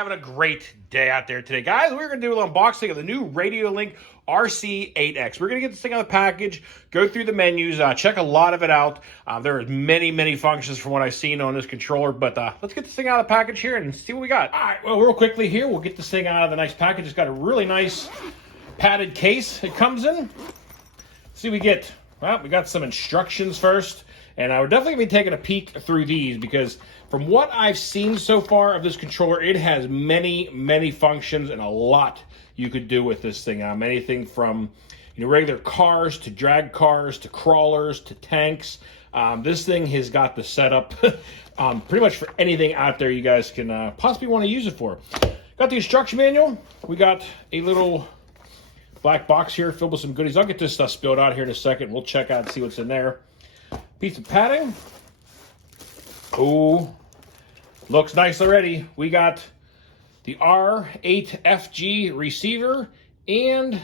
having a great day out there today. Guys, we're going to do a little unboxing of the new Radiolink RC8X. We're going to get this thing out of the package, go through the menus, check a lot of it out. There are many functions from what I've seen on this controller, but let's get this thing out of the package here and see what we got. All right, well, real quickly here, we'll get this thing out of the nice package. It's got a really nice padded case it comes in. Let's see what we get. Well, we got some instructions first, and I would definitely be taking a peek through these because from what I've seen so far of this controller, it has many functions and a lot you could do with this thing. Anything from regular cars to drag cars to crawlers to tanks. This thing has got the setup pretty much for anything out there you guys can possibly want to use it for. Got the instruction manual. We got a little black box here filled with some goodies. I'll get this stuff spilled out here in a second. We'll check out and see what's in there. Piece of padding. Oh, looks nice already. We got the R8FG receiver and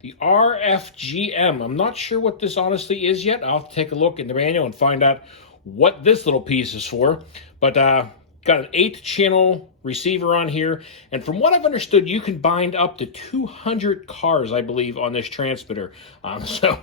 the RFGM. I'm not sure what this honestly is yet. I'll have to take a look in the manual and find out what this little piece is for. But got an 8-channel receiver on here. And from what I've understood, you can bind up to 200 cars, I believe, on this transmitter. So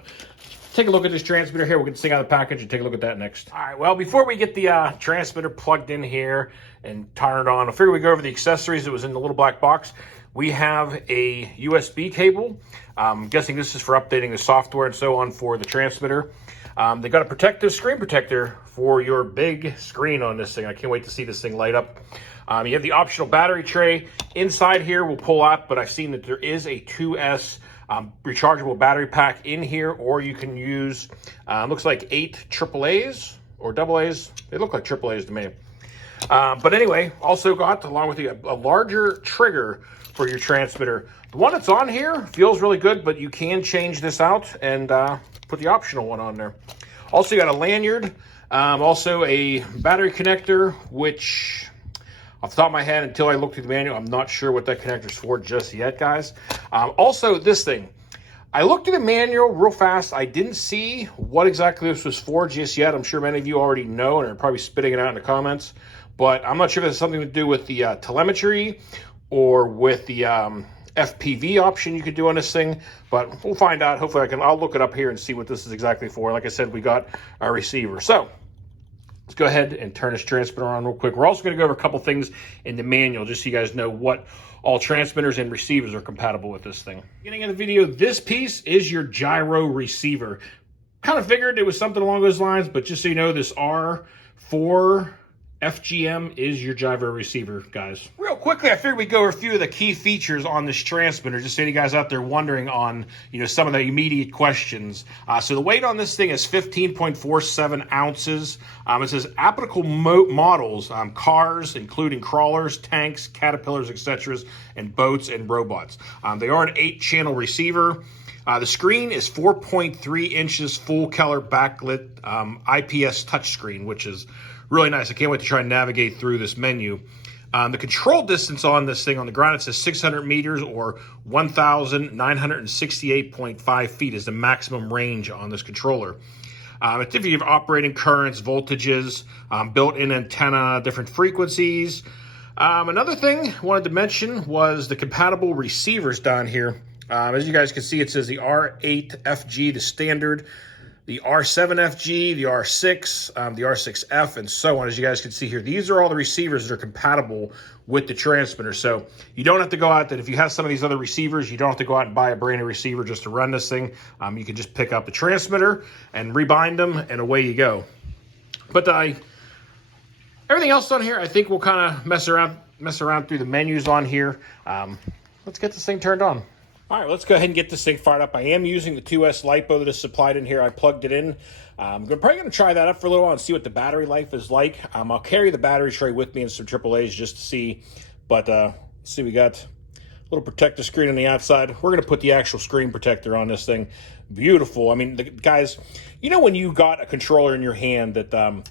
take a look at this transmitter here. We'll get this thing out of the package and take a look at that next. All right, well, before we get the transmitter plugged in here and turn it on, I figure we go over the accessories that was in the little black box. We have a USB cable. I'm guessing this is for updating the software and so on for the transmitter. They got a protective screen protector for your big screen on this thing. I can't wait to see this thing light up. You have the optional battery tray. Inside here will pull out, but I've seen that there is a 2S rechargeable battery pack in here, or you can use, looks like 8 AAAs or AA's. They look like AAAs to me. But anyway, also got, along with a larger trigger for your transmitter. The one that's on here feels really good, but you can change this out and put the optional one on there. Also, you got a lanyard, also a battery connector, which off the top of my head, until I look through the manual, I'm not sure what that connector's for just yet, guys. Also, this thing. I looked at the manual real fast. I didn't see what exactly this was for just yet. I'm sure many of you already know and are probably spitting it out in the comments. But I'm not sure if it has something to do with the telemetry or with the FPV option you could do on this thing. But we'll find out. Hopefully, I'll look it up here and see what this is exactly for. Like I said, we got our receiver. So let's go ahead and turn this transmitter on real quick. We're also going to go over a couple things in the manual just so you guys know what all transmitters and receivers are compatible with this thing. Beginning of the video, this piece is your gyro receiver. Kind of figured it was something along those lines, but just so you know, this R4 FGM is your gyro receiver, guys. Real quickly, I figured we'd go over a few of the key features on this transmitter, just so you guys out there wondering on, some of the immediate questions. So the weight on this thing is 15.47 ounces. It says applicable models, cars, including crawlers, tanks, caterpillars, etc., and boats and robots. They are an 8-channel receiver. The screen is 4.3 inches full color backlit IPS touchscreen, which is really nice. I can't wait to try and navigate through this menu. The control distance on this thing on the ground, it says 600 meters or 1,968.5 feet is the maximum range on this controller. It's if you have operating currents, voltages, built-in antenna, different frequencies. Another thing I wanted to mention was the compatible receivers down here. As you guys can see, it says the R8FG, the standard, the R7FG, the R6, the R6F, and so on. As you guys can see here, these are all the receivers that are compatible with the transmitter. So you don't have to go out, that if you have some of these other receivers, you don't have to go out and buy a brand new receiver just to run this thing. You can just pick up the transmitter and rebind them, and away you go. But everything else on here, I think we'll kind of mess around through the menus on here. Let's get this thing turned on. All right, let's go ahead and get this thing fired up. I am using the 2S LiPo that is supplied in here. I plugged it in. I'm probably going to try that up for a little while and see what the battery life is like. I'll carry the battery tray with me and some AAAs just to see. But let's see, we got a little protective screen on the outside. We're going to put the actual screen protector on this thing. Beautiful. I mean, guys, when you got a controller in your hand that,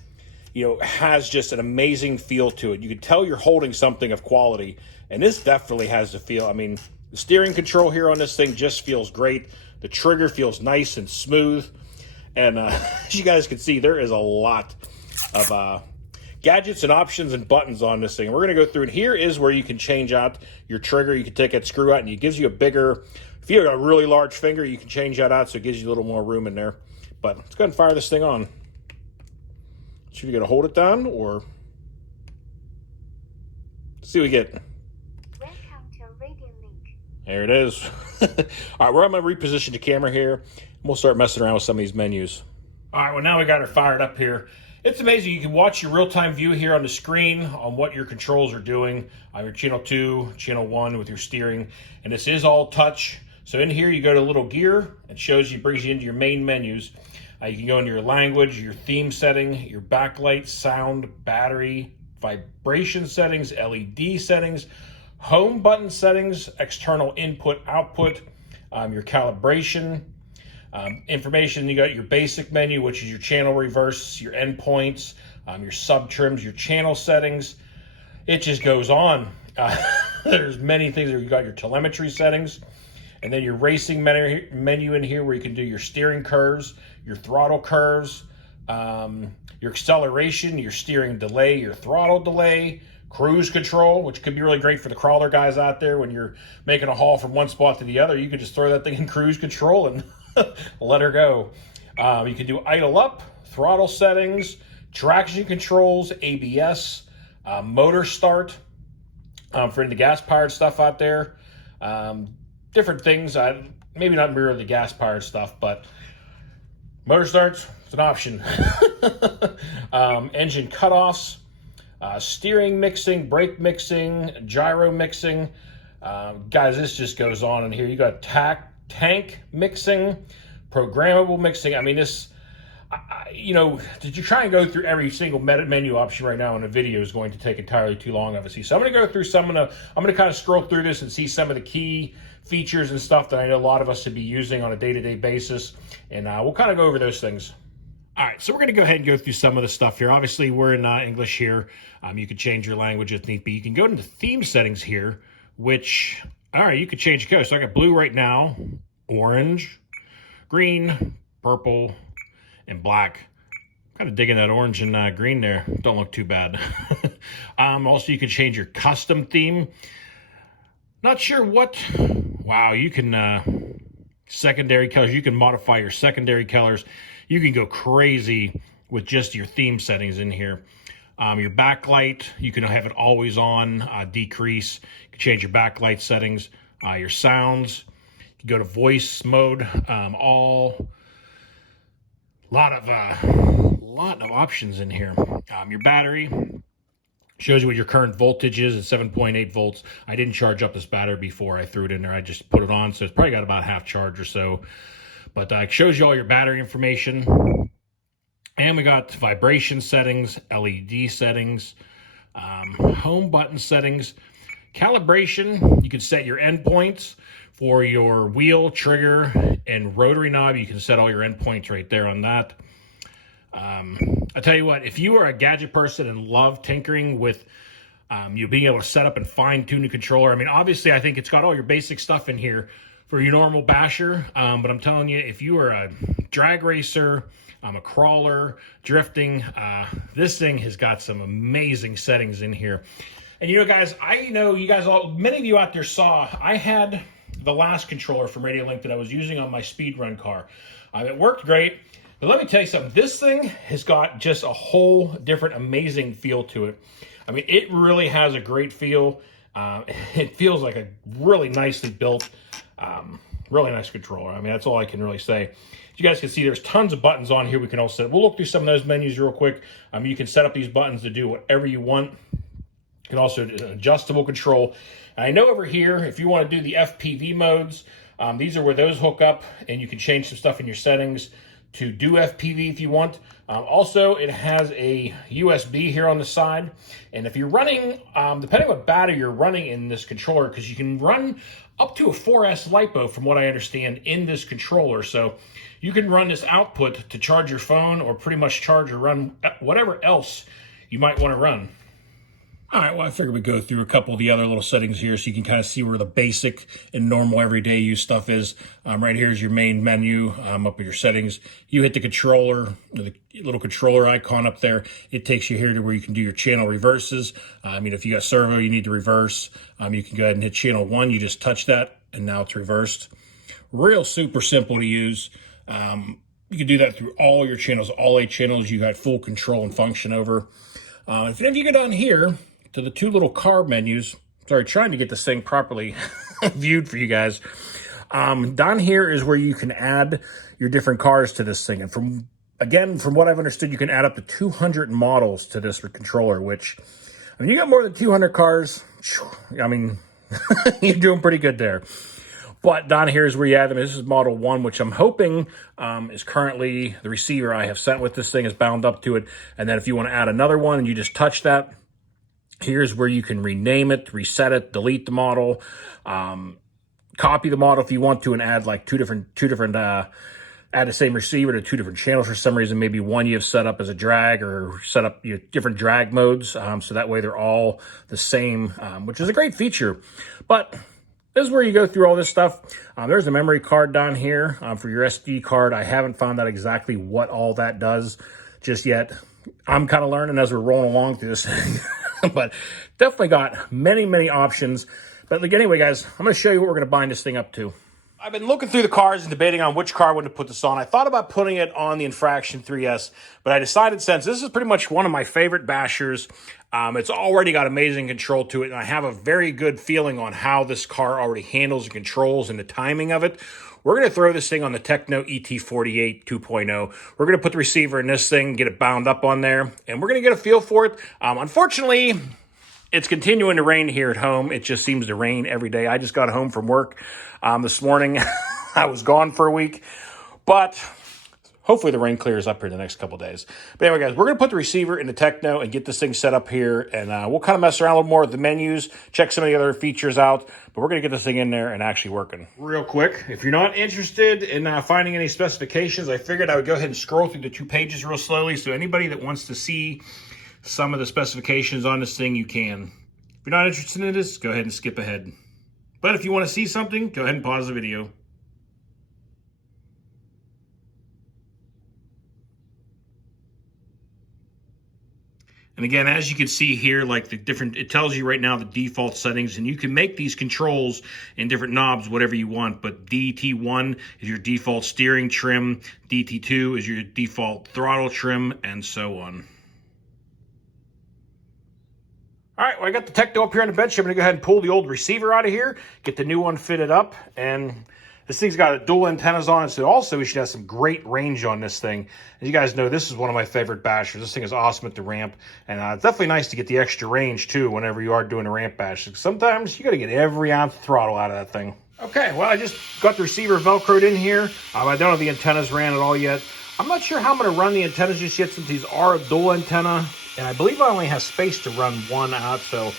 has just an amazing feel to it. You can tell you're holding something of quality. And this definitely has the feel. I mean, the steering control here on this thing just feels great. The trigger feels nice and smooth. And as you guys can see, there is a lot of gadgets and options and buttons on this thing. We're going to go through, and here is where you can change out your trigger. You can take that screw out, and it gives you a bigger, if you have a really large finger, you can change that out so it gives you a little more room in there. But let's go ahead and fire this thing on. So you're going to hold it down, or let's see what we get. Welcome to Radiolink. There it is. All right, I'm going to reposition the camera here, and we'll start messing around with some of these menus. All right, well, now we got her fired up here. It's amazing. You can watch your real-time view here on the screen on what your controls are doing. Your channel 2, channel 1 with your steering, and this is all touch. So in here, you go to little gear. It shows you, brings you into your main menus. You can go into your language, your theme setting, your backlight, sound, battery, vibration settings, LED settings, home button settings, external input, output, your calibration, information. You got your basic menu, which is your channel reverse, your endpoints, your sub trims, your channel settings. It just goes on. There's many things. You got your telemetry settings, and then your racing menu in here where you can do your steering curves, your throttle curves, your acceleration, your steering delay, your throttle delay, cruise control, which could be really great for the crawler guys out there when you're making a haul from one spot to the other. You could just throw that thing in cruise control and let her go. You can do idle up, throttle settings, traction controls, ABS, motor start for the gas-powered stuff out there. Different things, maybe not really the gas-powered stuff, but motor starts, it's an option. Engine cutoffs, steering mixing, brake mixing, gyro mixing. Guys, this just goes on in here. You got tank mixing, programmable mixing. I mean, this, you know, did you try and go through every single menu option right now in a video is going to take entirely too long, obviously. So I'm going to go through I'm going to kind of scroll through this and see some of the key features and stuff that I know a lot of us should be using on a day-to-day basis. And we'll kind of go over those things. All right, so we're going to go ahead and go through some of the stuff here. Obviously, we're in English here. You can change your language if need be. You can go into theme settings here, which, all right, you could change the color. So I got blue right now, orange, green, purple, and black. Kind of digging that orange and green there. Don't look too bad. Also, you can change your custom theme. Not sure what. Wow, you can secondary colors. You can modify your secondary colors. You can go crazy with just your theme settings in here. Your backlight, you can have it always on, decrease. You can change your backlight settings. Your sounds, you can go to voice mode. Lot of options in here. Your battery shows you what your current voltage is at 7.8 volts. I didn't charge up this battery before I threw it in there. I just put it on, so it's probably got about half charge or so. But it shows you all your battery information. And we got vibration settings, LED settings, home button settings, calibration. You can set your endpoints for your wheel, trigger, and rotary knob. You can set all your endpoints right there on that. I tell you what, if you are a gadget person and love tinkering with you being able to set up and fine-tune the controller, I mean, obviously, I think it's got all your basic stuff in here for your normal basher, but I'm telling you, if you are a drag racer, a crawler, drifting, this thing has got some amazing settings in here. And you know, guys, many of you out there saw, I had the last controller from Radiolink that I was using on my speedrun car. It worked great, but let me tell you something. This thing has got just a whole different amazing feel to it. I mean, it really has a great feel. It feels like a really nicely built, really nice controller. I mean, that's all I can really say. As you guys can see, there's tons of buttons on here we can all set. We'll look through some of those menus real quick. You can set up these buttons to do whatever you want. You can also do an adjustable control. And I know over here, if you want to do the FPV modes, these are where those hook up, and you can change some stuff in your settings to do FPV if you want. Also, it has a USB here on the side. And if you're running, depending on what battery you're running in this controller, because you can run up to a 4S LiPo, from what I understand, in this controller. So you can run this output to charge your phone, or pretty much charge or run whatever else you might want to run. All right, well, I figured we'd go through a couple of the other little settings here so you can kind of see where the basic and normal everyday use stuff is. Right here is your main menu up at your settings. You hit the controller, the little controller icon up there. It takes you here to where you can do your channel reverses. If you got servo, you need to reverse. You can go ahead and hit channel 1. You just touch that, and now it's reversed. Real super simple to use. You can do that through all your channels, all 8 channels. You got full control and function over. If you go down here to the 2 little car menus, sorry, trying to get this thing properly viewed for you guys. Down here is where you can add your different cars to this thing. And from what I've understood, you can add up to 200 models to this controller, which, you got more than 200 cars, you're doing pretty good there. But down here is where you add them. This is model 1, which I'm hoping is currently the receiver I have sent with this thing is bound up to it. And then if you want to add another one and you just touch that, here's where you can rename it, reset it, delete the model, copy the model if you want to, and add like two different add the same receiver to 2 different channels for some reason. Maybe one you have set up as a drag, or set up your different drag modes, so that way they're all the same, which is a great feature. But this is where you go through all this stuff. There's a memory card down here for your SD card. I haven't found out exactly what all that does just yet. I'm kind of learning as we're rolling along through this thing. But definitely got many, many options. But anyway, guys, I'm going to show you what we're going to bind this thing up to. I've been looking through the cars and debating on which car I wanted to put this on. I thought about putting it on the Infraction 3S, but I decided, since this is pretty much one of my favorite bashers, it's already got amazing control to it, and I have a very good feeling on how this car already handles and controls and the timing of it. We're going to throw this thing on the Techno ET48 2.0. We're going to put the receiver in this thing, get it bound up on there, and we're going to get a feel for it. Unfortunately, it's continuing to rain here at home. It just seems to rain every day. I just got home from work this morning. I was gone for a week, but hopefully the rain clears up here in the next couple days. But anyway, guys, we're going to put the receiver in the Techno and get this thing set up here, and we'll kind of mess around a little more with the menus, check some of the other features out, but we're going to get this thing in there and actually working. Real quick, if you're not interested in finding any specifications, I figured I would go ahead and scroll through the 2 pages real slowly, so anybody that wants to see some of the specifications on this thing, you can. If you're not interested in this, go ahead and skip ahead. But if you want to see something, go ahead and pause the video. And again, as you can see here, like it tells you right now the default settings, and you can make these controls in different knobs, whatever you want. But DT1 is your default steering trim, DT2 is your default throttle trim, and so on. All right, well, I got the Techno up here on the bench. I'm going to go ahead and pull the old receiver out of here, get the new one fitted up, and this thing's got dual antennas on it, so also we should have some great range on this thing. As you guys know, this is one of my favorite bashers. This thing is awesome at the ramp, and it's definitely nice to get the extra range, too, whenever you are doing a ramp bash. Sometimes you got to get every ounce of throttle out of that thing. Okay, well, I just got the receiver Velcroed in here. I don't have the antennas ran at all yet. I'm not sure how I'm going to run the antennas just yet, since these are a dual antenna. And I believe I only have space to run one out, so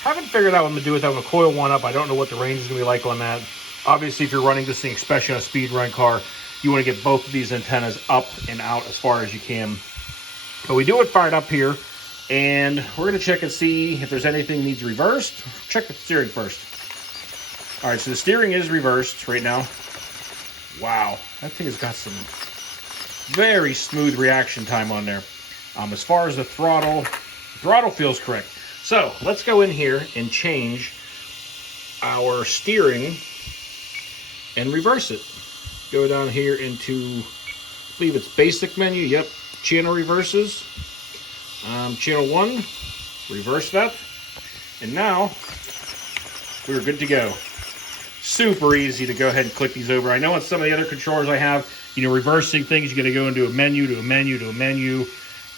haven't figured out what I'm going to do with that. I'm going to coil one up. I don't know what the range is going to be like on that. Obviously, if you're running this thing, especially on a speed run car, you want to get both of these antennas up and out as far as you can. But we do it fired up here, and we're going to check and see if there's anything needs reversed. Check the steering first. All right, so the steering is reversed right now. Wow, that thing has got some very smooth reaction time on there. As far as the throttle feels correct. So let's go in here and change our steering and reverse it. Go down here into, I believe it's basic menu. Yep, channel reverses. Channel 1, reverse that. And now we're good to go. Super easy to go ahead and click these over. I know on some of the other controllers I have, reversing things, you got to go into a menu to a menu to a menu.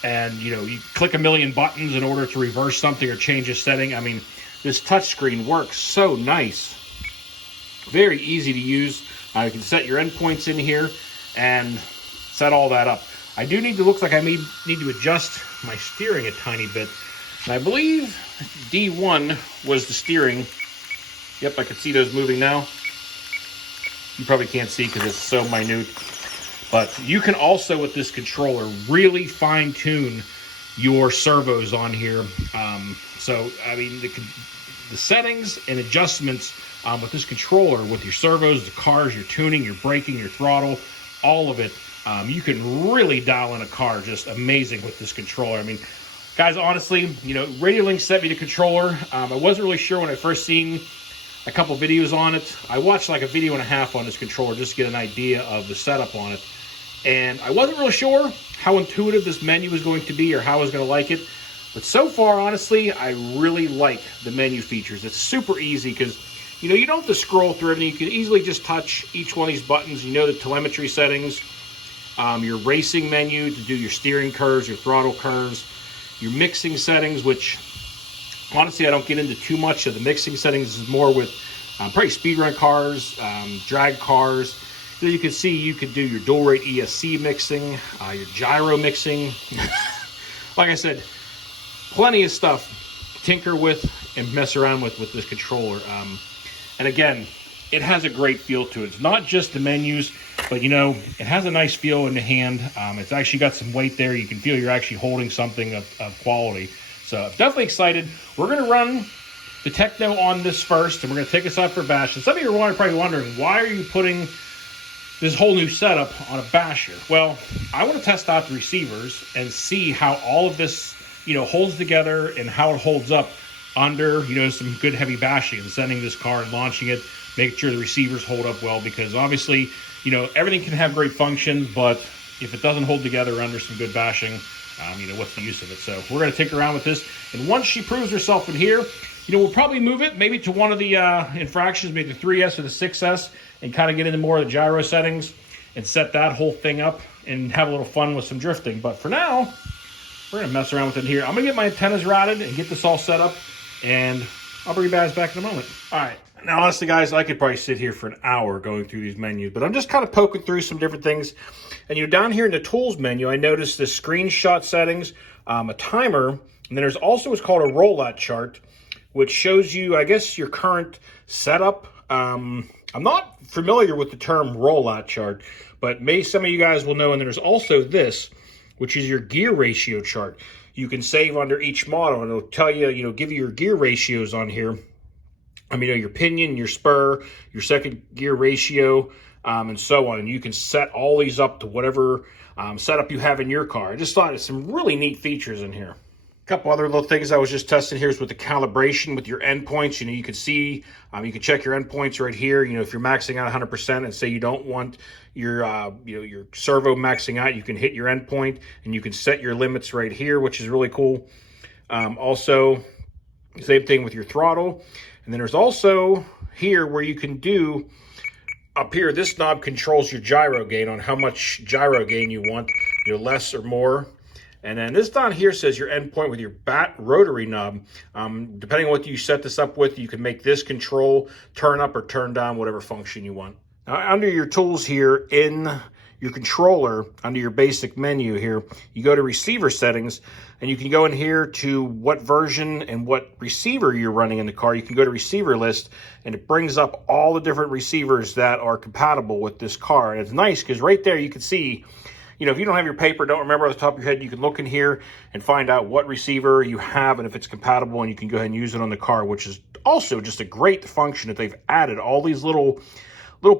And, you click a million buttons in order to reverse something or change a setting. I mean, this touchscreen works so nice. Very easy to use. You can set your endpoints in here and set all that up. I do need to, looks like I need to adjust my steering a tiny bit. And I believe D1 was the steering. Yep, I can see those moving now. You probably can't see because it's so minute. But you can also, with this controller, really fine-tune your servos on here. So, I mean, the settings and adjustments with this controller, with your servos, the cars, your tuning, your braking, your throttle, all of it, you can really dial in a car just amazing with this controller. I mean, guys, honestly, you know, Radiolink sent me the controller. I wasn't really sure when I first seen a couple videos on it. I watched like a video and a half on this controller just to get an idea of the setup on it. And I wasn't really sure how intuitive this menu was going to be or how I was going to like it. But so far, honestly, I really like the menu features. It's super easy because, you know, you don't have to scroll through everything. You can easily just touch each one of these buttons. You know the telemetry settings, your racing menu to do your steering curves, your throttle curves, your mixing settings, which honestly I don't get into too much of the mixing settings. This is more with probably speedrun cars, drag cars. So you can see you could do your dual rate ESC mixing, your gyro mixing. Like I said, plenty of stuff to tinker with and mess around with this controller. And again, it has a great feel to it. It's not just the menus, but you know, it has a nice feel in the hand. It's actually got some weight there. You can feel you're actually holding something of quality. So I'm definitely excited. We're going to run the Techno on this first, and we're going to take us out for a bash. And some of you are probably wondering, why are you putting this whole new setup on a basher? Well, I want to test out the receivers and see how all of this, you know, holds together and how it holds up under, you know, some good heavy bashing and sending this car and launching it, making sure the receivers hold up well, because obviously, you know, everything can have great function, but if it doesn't hold together under some good bashing, you know, what's the use of it? So we're going to tinker around with this. And once she proves herself in here, you know, we'll probably move it maybe to one of the infractions, maybe the 3S or the 6S, and kind of get into more of the gyro settings and set that whole thing up and have a little fun with some drifting. But for now, we're going to mess around with it here. I'm going to get my antennas routed and get this all set up, and I'll bring you guys back in a moment. All right. Now, honestly, guys, I could probably sit here for an hour going through these menus, but I'm just kind of poking through some different things. And you know, down here in the tools menu, I noticed the screenshot settings, a timer, and then there's also what's called a rollout chart, which shows you, I guess, your current setup. I'm not familiar with the term rollout chart, but maybe some of you guys will know. And there's also this, which is your gear ratio chart. You can save under each model, and it'll tell you, you know, give you your gear ratios on here. I mean, you know, your pinion, your spur, your second gear ratio, and so on. And you can set all these up to whatever setup you have in your car. I just thought it's some really neat features in here. A couple other little things I was just testing here is with the calibration with your endpoints. You know, you can see, you can check your endpoints right here. You know, if you're maxing out 100% and say you don't want your, you know, your servo maxing out, you can hit your endpoint and you can set your limits right here, which is really cool. Also, same thing with your throttle. And then there's also here where you can do, up here, this knob controls your gyro gain on how much gyro gain you want, you know, less or more. And then this down here says your endpoint with your bat rotary knob. Depending on what you set this up with, you can make this control turn up or turn down whatever function you want. Now, under your tools here in your controller, under your basic menu here, you go to receiver settings, and you can go in here to what version and what receiver you're running in the car. You can go to receiver list, and it brings up all the different receivers that are compatible with this car. And it's nice because right there you can see, you know, if you don't have your paper, don't remember off the top of your head, you can look in here and find out what receiver you have and if it's compatible, and you can go ahead and use it on the car, which is also just a great function that they've added all these little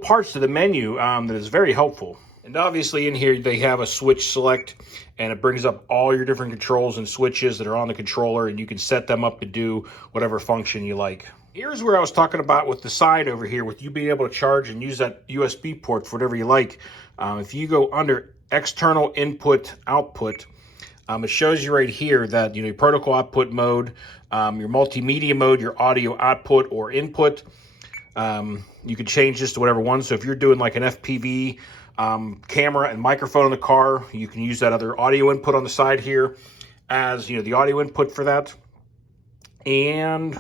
parts to the menu that is very helpful. And obviously in here they have a switch select, and it brings up all your different controls and switches that are on the controller, and you can set them up to do whatever function you like. Here's where I was talking about with the side over here, with you being able to charge and use that USB port for whatever you like. If you go under external input output, it shows you right here that, you know, your protocol output mode, your multimedia mode, your audio output or input. You can change this to whatever one. So if you're doing like an FPV camera and microphone in the car, you can use that other audio input on the side here as, you know, the audio input for that. And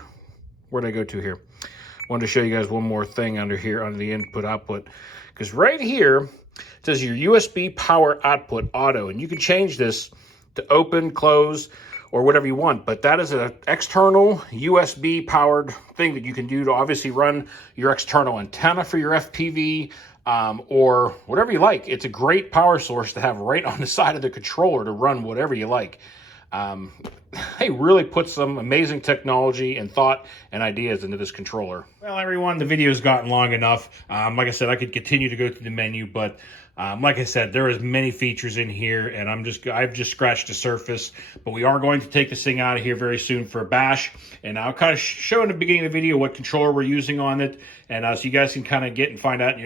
where did I go to here? I wanted to show you guys one more thing under here under the input output, because right here it says your USB power output auto, and you can change this to open, close, or whatever you want. But that is an external USB powered thing that you can do to obviously run your external antenna for your FPV, or whatever you like. It's a great power source to have right on the side of the controller to run whatever you like. They really put some amazing technology and thought and ideas into this controller. Well, everyone, the video's gotten long enough. Like I said, I could continue to go through the menu, but like I said, there is many features in here, and I've just scratched the surface. But we are going to take this thing out of here very soon for a bash, and I'll kind of show in the beginning of the video what controller we're using on it, and so you guys can kind of get and find out,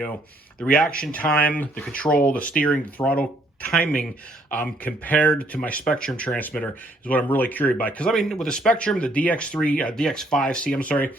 the reaction time, the control, the steering, the throttle timing compared to my Spectrum transmitter is what I'm really curious about. Because I mean, with the Spectrum, the DX5C, I'm sorry,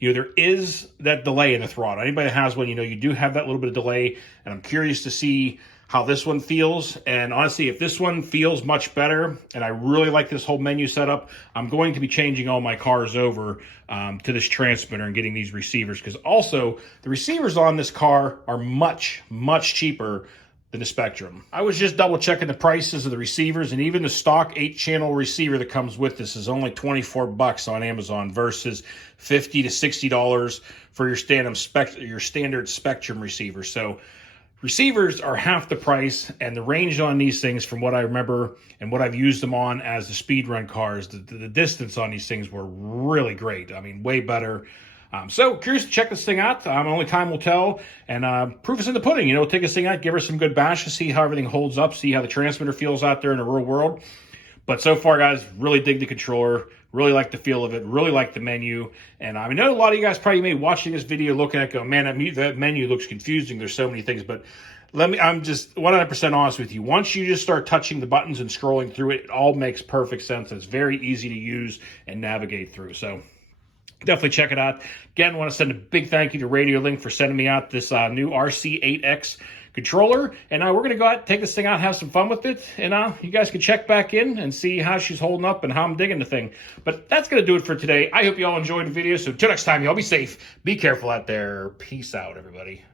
there is that delay in the throttle. Anybody that has one, you do have that little bit of delay, and I'm curious to see how this one feels. And honestly, if this one feels much better, and I really like this whole menu setup, I'm going to be changing all my cars over to this transmitter and getting these receivers, because also the receivers on this car are much, much cheaper than the Spectrum. I was just double checking the prices of the receivers, and even the stock 8-channel receiver that comes with this is only $24 on Amazon versus $50 to $60 for your standard Spectrum receiver. So receivers are half the price, and the range on these things, from what I remember and what I've used them on as the speed run cars, the distance on these things were really great. I mean, way better. So curious to check this thing out. Only time will tell, and proof is in the pudding. Take this thing out, give her some good bash to see how everything holds up, see how the transmitter feels out there in the real world. But so far, guys, really dig the controller, really like the feel of it, really like the menu. And I know a lot of you guys probably may be watching this video looking at it, go, man, that menu looks confusing. There's so many things, but I'm just 100% honest with you. Once you just start touching the buttons and scrolling through it, it all makes perfect sense. It's very easy to use and navigate through. So definitely check it out. Again, I want to send a big thank you to Radiolink for sending me out this new RC8X controller. And we're going to go out, take this thing out, have some fun with it. And you guys can check back in and see how she's holding up and how I'm digging the thing. But that's going to do it for today. I hope you all enjoyed the video. So until next time, y'all be safe. Be careful out there. Peace out, everybody.